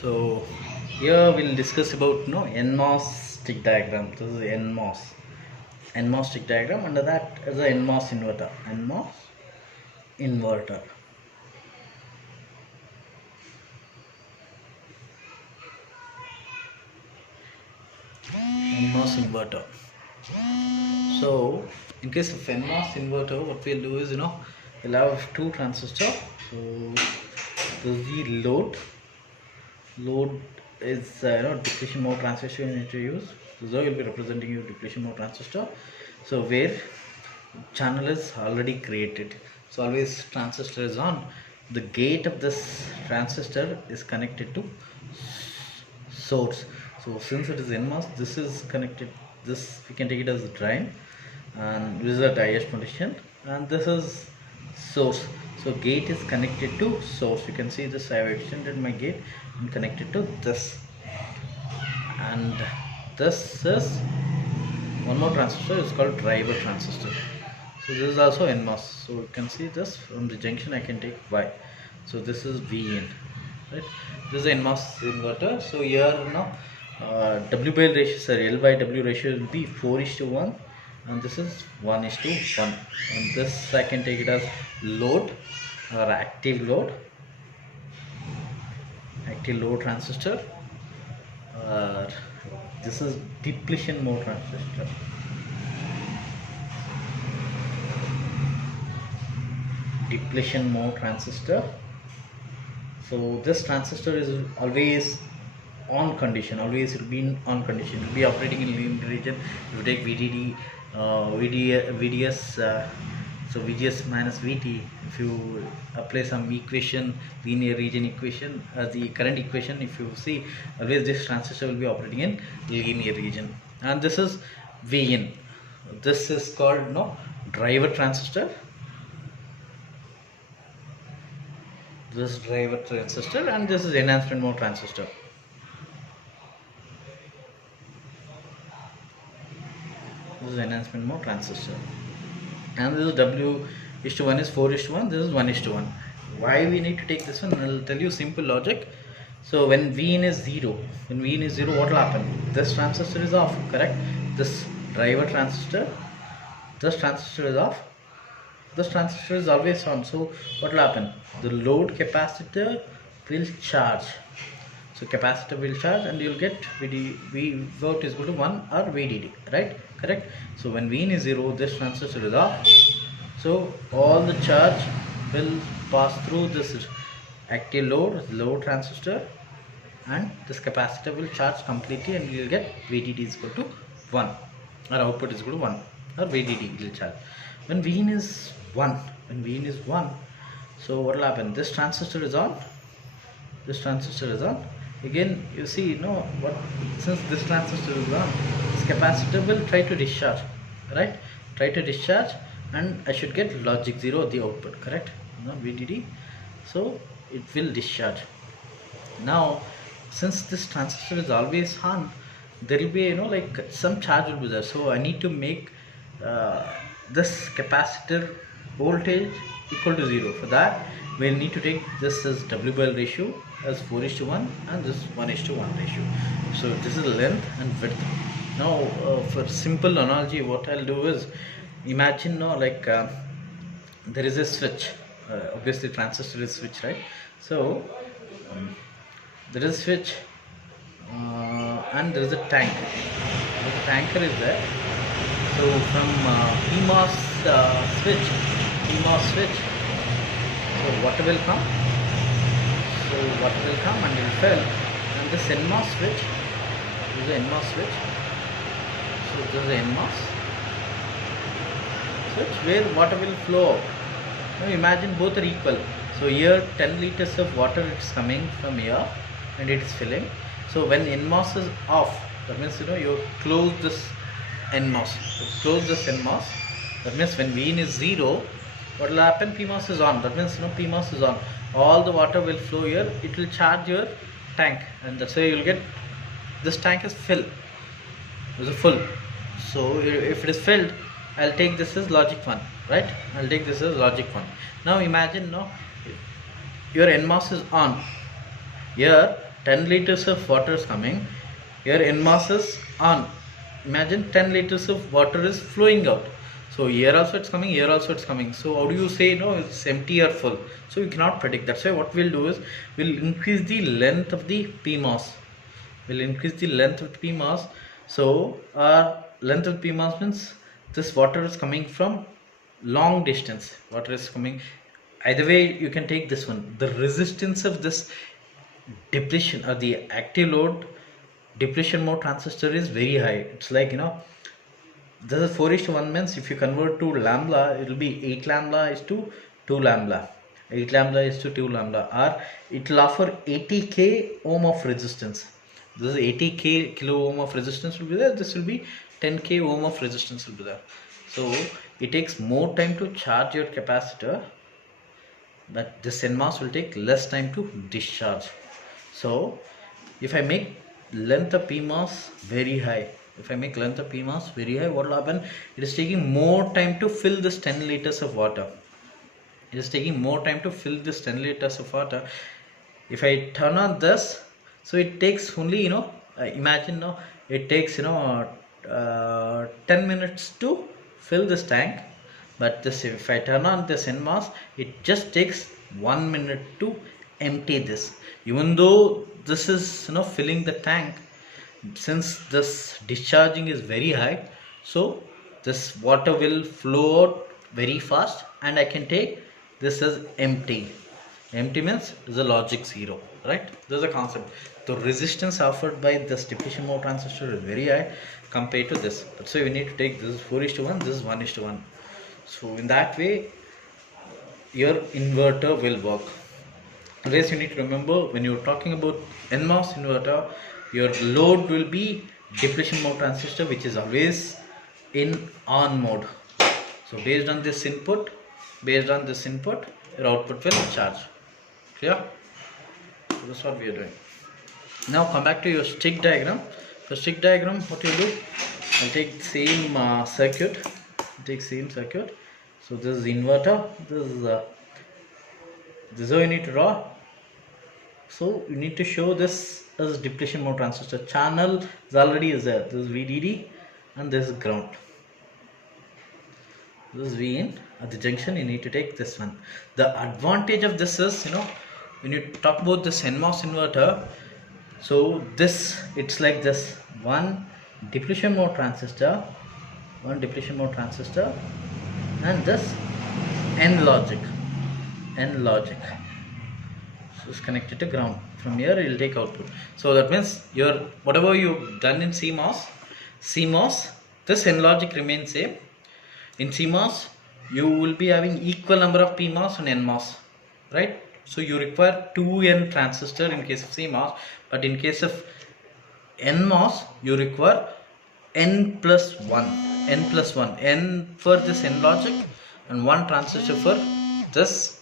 So here we'll discuss about NMOS stick diagram. This is NMOS stick diagram. Under that is a NMOS inverter. NMOS inverter. NMOS inverter. So in case of NMOS inverter, what we'll do is we'll have two transistors. So this is the load. Load is depletion mode transistor you need to use. So here will be representing your depletion mode transistor. So where channel is already created. So always transistor is on. The gate of this transistor is connected to source. So since it is NMOS, this is connected. This we can take it as a drain, and this is a diode position, and this is source. So gate is connected to source. You can see this. I have extended my gate and connected to this, and this is one more transistor. It's called driver transistor. So this is also NMOS. So you can see this from the junction. I can take Y. So this is VN. Right. This is NMOS inverter. So here W by L ratio, sorry, L by W ratio will be 4:1, and this is 1:1. And this I can take it as load or active load transistor. This is depletion mode transistor. Depletion mode transistor. So this transistor is always on condition. Always it will be in on condition. It will be operating in linear region. If you take VDD, VDS, so VGS minus VT. If you apply some equation, linear region equation, the current equation, if you see, always this transistor will be operating in linear region. And this is VN. This is called driver transistor. This is driver transistor, and this is enhancement mode transistor. This is enhancement mode transistor, and this is W:1 is 4:1. This is 1:1. Why we need to take this one? I'll tell you simple logic. So when Vin is 0, what will happen? This transistor is off, correct? This driver transistor, this transistor is off. This transistor is always on. So what will happen? The load capacitor will charge. So capacitor will charge, and you'll get V out is equal to 1 or VDD, right? Correct. So when Vin is 0, this transistor is off. So all the charge will pass through this active load transistor, and this capacitor will charge completely, and you'll get VDD is equal to 1, or output is equal to 1, or VDD will charge. When Vin is 1, so what will happen? This transistor is on. This transistor is on. Again, you see, what? Since this transistor is on, this capacitor will try to discharge, right? Try to discharge, and I should get logic 0 at the output, correct? VDD. So it will discharge. Now, since this transistor is always on, there will be like some charge will be there. So I need to make this capacitor voltage equal to 0. For that, we'll need to take this as W by L ratio as 4:1, and this 1:1 ratio. So this is length and width. Now for simple analogy, what I'll do is, imagine there is a switch. Obviously transistor is switch, right? So there is a switch, and there is a tank. The tanker is there. So from PMOS switch, so water will come. And it will fill. And this NMOS switch, this is a NMOS switch. So this is a NMOS switch where water will flow out. Now imagine both are equal. So here 10 liters of water is coming from here, and it is filling. So when NMOS is off, that means you close this NMOS. That means when Vin is 0, what will happen? PMOS is on. That means PMOS is on. All the water will flow here. It will charge your tank, and that's why you will get this tank is full. This is full. So if it is filled, I'll take this as logic 1, right? I'll take this as logic 1. Now imagine your NMOS is on. Here 10 liters of water is coming. Here NMOS is on. Imagine 10 liters of water is flowing out. So here also it's coming, here also it's coming. So how do you say no, it's empty or full? So you cannot predict. That's why what we'll do is we'll increase the length of the PMOS. We'll increase the length of the PMOS. So our length of PMOS means this water is coming from long distance. Water is coming. Either way you can take this one. The resistance of this depletion or the active load depletion mode transistor is very high. It's like, this is 4:1 means if you convert to lambda, it will be 8 lambda is to 2 lambda. 8 lambda is to 2 lambda, or it will offer 80k ohm of resistance. This is 80k kilo ohm of resistance will be there. This will be 10k ohm of resistance will be there. So it takes more time to charge your capacitor, but this NMOS will take less time to discharge. So if I make length of PMOS very high, what will happen? It is taking more time to fill this 10 liters of water. If I turn on this, so it takes only, imagine now, it takes 10 minutes to fill this tank. But this, if I turn on this NMOS, it just takes 1 minute to empty this. Even though this is filling the tank, since this discharging is very high, so this water will flow out very fast, and I can take this as empty. Empty means is a logic 0, right? This is a concept. The resistance offered by this depletion mode transistor is very high compared to this. That's why we need to take this is 4:1, this is 1:1. So in that way your inverter will work. Otherwise, you need to remember, when you're talking about NMOS inverter, your load will be depletion mode transistor, which is always in on mode. So based on this input, your output will charge. Clear? So that's what we are doing. Now come back to your stick diagram. For stick diagram, what you do? I'll take same circuit. So this is inverter. This is how you need to draw. So you need to show this as depletion mode transistor. Channel is already there. This is VDD and this is ground. This is V in. At the junction you need to take this one. The advantage of this is, when you talk about this NMOS inverter, so this, it's like this, one depletion mode transistor, and this N logic. So it's connected to ground. From here it will take output. So that means your whatever you've done in CMOS, this N logic remains same. In CMOS you will be having equal number of PMOS and NMOS, right? So you require 2N transistor in case of CMOS, but in case of NMOS you require N plus 1. N for this N logic and one transistor for this